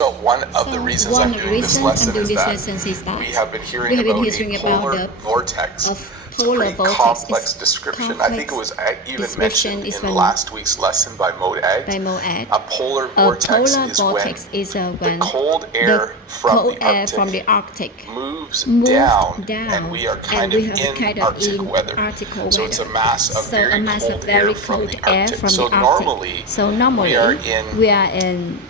So one of the reasons I'm doing this lesson is that we have been hearing about a polar vortex. It's a pretty complex description. I think it was even mentioned in last week's lesson by Moed. A polar vortex is when the cold air from the Arctic moves down, and we are kind of in Arctic weather. So it's a mass of very cold air from the Arctic. So normally we are in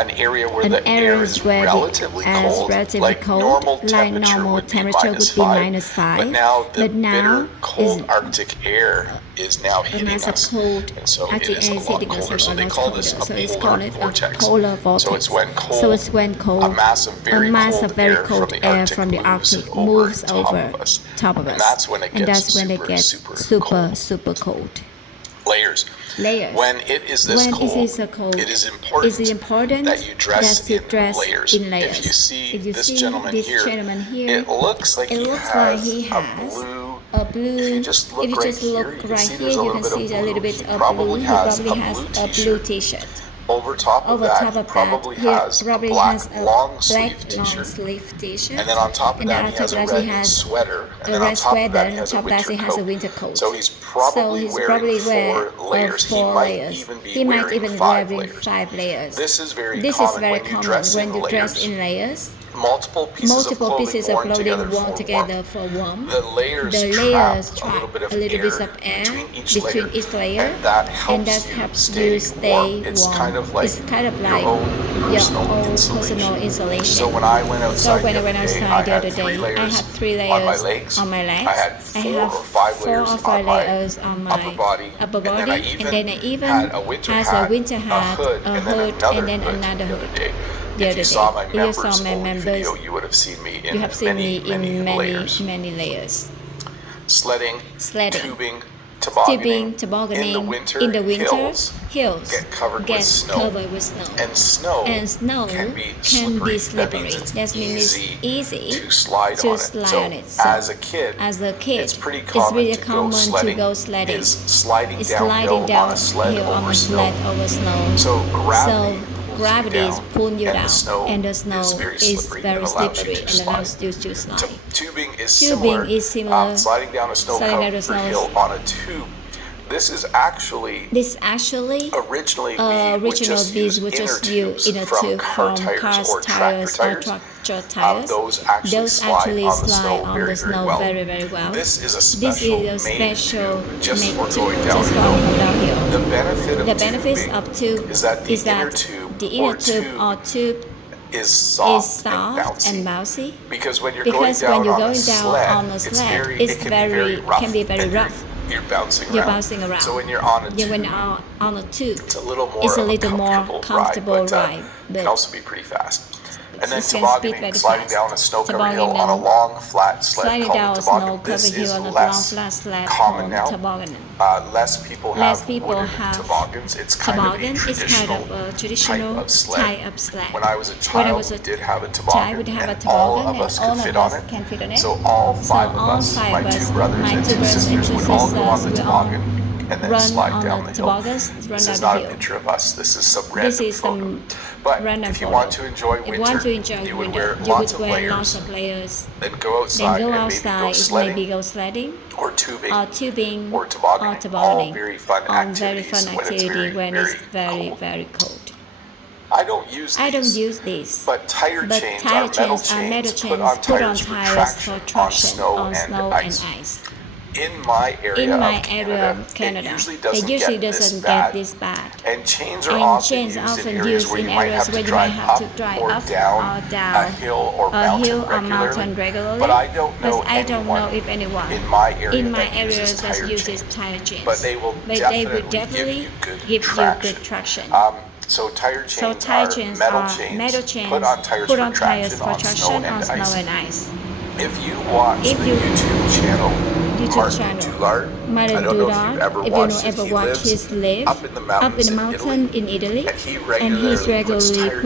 an area where the air is relatively cold, like normal temperature would be -5, but now the bitter cold Arctic air is now hitting us, and so it is a lot colder. So they call this a polar vortex. So it's when a mass of very cold air from the Arctic moves over top of us, and that's when it gets super cold. Layers. When it is this cold, it is important that you dress in layers. If you see this gentleman here, it looks like he has a blue. If you just look right here, you can see there's a little bit of blue. He probably has a blue T-shirt. Over top of that, he probably has a black long sleeve T-shirt, and then on top of that, he has a red sweater, and then on top of that, he has a winter coat. So he's probably wearing 4 layers. He might even be wearing 5 layers. This is very common when you dress in layers. Multiple pieces of clothing worn together for warmth. The layers trap a little bit of air between each layer, and that helps you stay warm. It's kind of like your own personal insulation. So when I went outside the other day, I had 3 layers on my legs. I had 4 or 5 layers on my upper body, and then I even had a winter hat, a hood, and then another hood. If you saw my members' video, you would have seen me in many layers. Sledding, tubing, tobogganing. In the winter, hills get covered with snow. And snow can be slippery. That means it's easy to slide on it. So as a kid, it's pretty common to go sledding. Is sliding downhill on a sled over snow. So gravity is pulling you down, and the snow is very slippery and allows you to slide. Tubing is similar. Sliding down a snow-covered hill on a tube. This is actually originally we just use inner tube from cars, tires, or tractor tires. Those actually slide on the snow very well. This is a special made just for going downhill. The benefits of tube is that the inner tube is soft and bouncy. Because when you're going down on a sled, it can be very rough. You're bouncing around. So when you're on a tube, it's a little more comfortable ride, but it can also be pretty fast. And then tobogganing, sliding down a snow-covered hill on a long, flat sled called a toboggan. This is less common now. Less people have wooden toboggans. It's kind of a traditional type of sled. When I was a child, we did have a toboggan, and all of us could fit on it. So all 5 of us, my 2 brothers and 2 sisters, would all go on the toboggan and then slide down the hill. This is not a picture of us. This is some random photo. But if you want to enjoy winter, you would wear lots of layers. Then go outside and maybe go sledding, or tubing, or tobogganing. All very fun activities when it's very cold. I don't use these, but tire chains are metal chains put on tires for traction on snow and ice. In my area of Canada, it usually doesn't get this bad. And chains are often used in areas where you might have to drive up or down a hill or mountain regularly. But I don't know if anyone in my area that uses tire chains. But they will definitely give you good traction. So tire chains are metal chains put on tires for traction on snow and ice. If you watch the YouTube channel Martin Dugard, I don't know if you've ever watched his live up in the mountain in Italy, and he regularly puts tire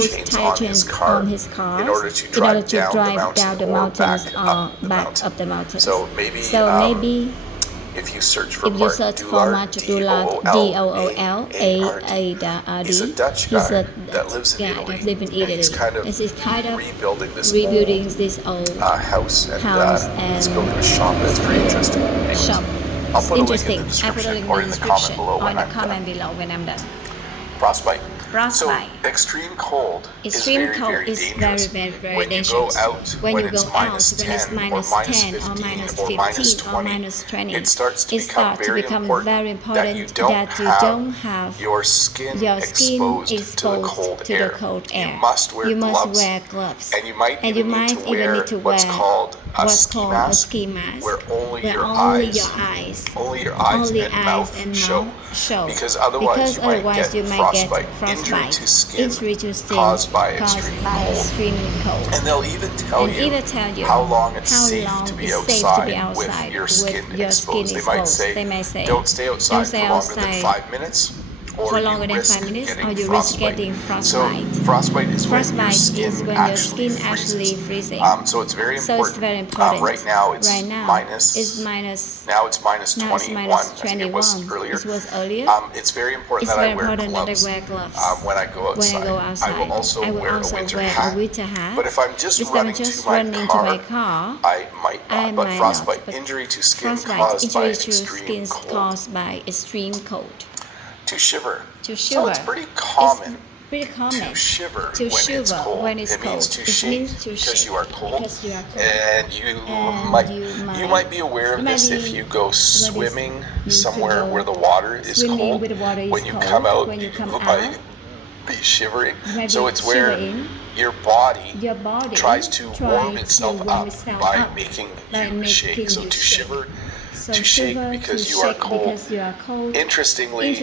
chains on his cars in order to drive down the mountains or back up the mountains. So maybe if you search for If you Martin search for Martin Doolard, D-O-O-L-A-R-D, he's a Dutch he's guy a that lives in guy Italy. that lives in And Italy. he's kind of rebuilding this old house and he's and building a shop. It's pretty interesting. Anyways, shop. I'll It's put a link in interesting. the I put a description link or in in the the comment description below or when in the I'm comment done. below when I'm done. Frostbite. Frostbite. So extreme cold Extreme is cold very is dangerous. very When you dangerous. go out When when you it's go out, minus when it's 10 or minus minus 10 or 15 minus or minus 15 or 20, minus 20, it starts to it become starts to very become important very that you important don't have your skin exposed to the cold air. You must wear gloves. And you might even need to wear what's called a ski mask, where only your eyes and mouth show. Because otherwise you might get frostbite, injury to skin caused by extreme cold. And they'll even tell you how long it's safe to be outside with your skin exposed. They might say, don't stay outside for longer than 5 minutes. Or you risk getting frostbite. So frostbite is when your skin actually freezes. So it's very important. Right now it's minus. Now it's minus 21. I think it was earlier. It's very important that I wear gloves when I go outside. I will also wear a winter hat. But if I'm just running to my car, I might not. But frostbite, injury to skin caused by extreme cold. To shiver. So it's pretty common to shiver when it's cold. It means to shake because you are cold. And you might be aware of this if you go swimming somewhere where the water is cold. When you come out, you might be shivering. So it's where your body tries to warm itself up by making you shake. So to shiver, to shake because you are cold. Interestingly,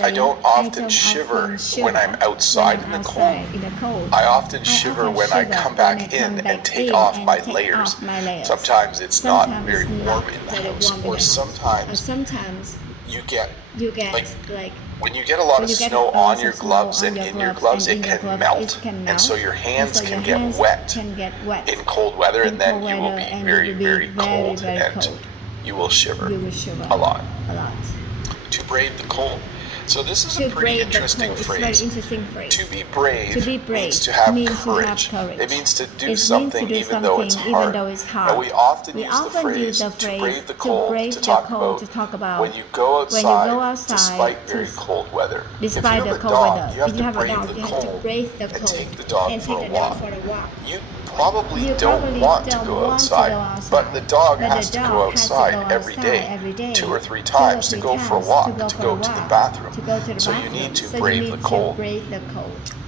I don't often shiver when I'm outside in the cold. I often shiver when I come back in and take off my layers. Sometimes it's not very warm in the house, or sometimes you get like when you get a lot of snow on your gloves and in your gloves, it can melt, and so your hands can get wet in cold weather, and then you will be very, very cold and you will shiver a lot. To brave the cold. So this is a pretty interesting phrase. To be brave means to have courage. It means to do something even though it's hard. And we often use the phrase to brave the cold to talk about when you go outside despite very cold weather. If you have a dog, you have to brave the cold and take the dog for a walk. You probably don't want to go outside, but the dog has to go outside every day, 2 or 3 times to go for a walk, to go to the bathroom. So you need to brave the cold.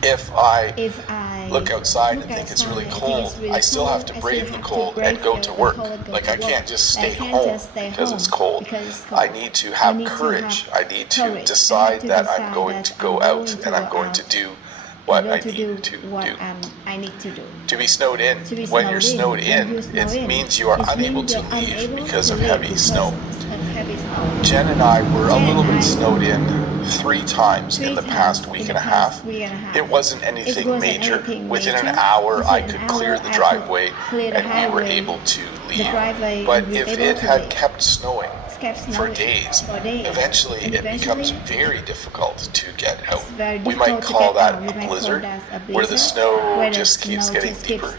If I look outside and think it's really cold, I still have to brave the cold and go to work. Like I can't just stay home because it's cold. I need to have courage. I need to decide that I'm going to go out and I'm going to do what I need to do. To be snowed in. When you're snowed in, it means you are unable to leave because of heavy snow. Jen and I were a little bit snowed in 3 times in the past week and a half. It wasn't anything major. Within an hour, I could clear the driveway and we were able to leave. But if it had kept snowing for days, eventually it becomes very difficult to get out. We might call that a blizzard, where the snow just keeps getting deeper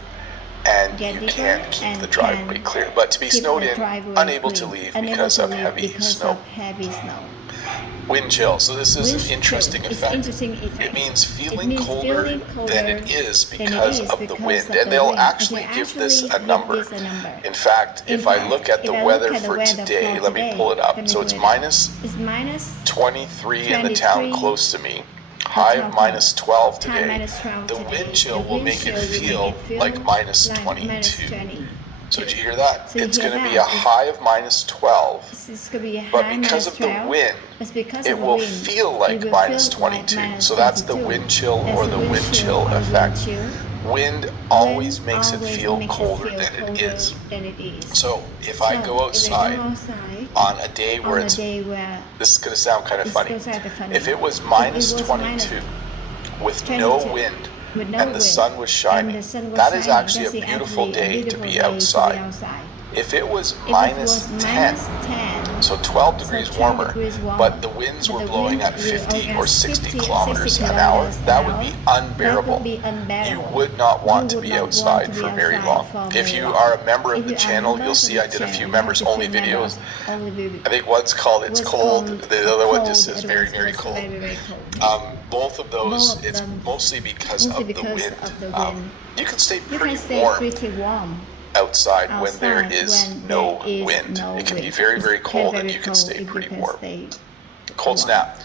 and you can't keep the driveway clear. But to be snowed in, unable to leave because of heavy snow. Wind chill. So this is an interesting effect. It means feeling colder than it is because of the wind. And they'll actually give this a number. In fact, if I look at the weather for today, let me pull it up. So it's minus 23 in the town close to me. High of minus 12 today. The wind chill will make it feel like minus 22. So did you hear that? It's going to be a high of minus 12, but because of the wind, it will feel like minus 22. So that's the wind chill or the wind chill effect. Wind always makes it feel colder than it is. So if I go outside on a day where it's, this is going to sound kind of funny, if it was minus 22 with no wind, and the sun was shining, that is actually a beautiful day to be outside. If it was minus 10 So 12 degrees 12 warmer, degrees warmer. but the winds But were the blowing wind at will 50 at or 60 60 kilometers an hour. kilometers That an would hour. be That unbearable. would be unbearable. You would not want You to would be not want outside to be for very outside long. for If very you long. are a member If of the you are channel, members you'll of see the I did a channel, few you have members the only few videos. members only video. I think one's called It's Was Cold, called the other one cold, just says the very, other very was cold. very, very cold. Both of those, Both of it's them mostly because mostly of the because wind. of the wind. You can stay You pretty can stay warm pretty warm outside when there outside is when no there is wind. no It can be wind. very, It's very cold and very you can cold stay if you pretty can warm. stay Cold warm. snap.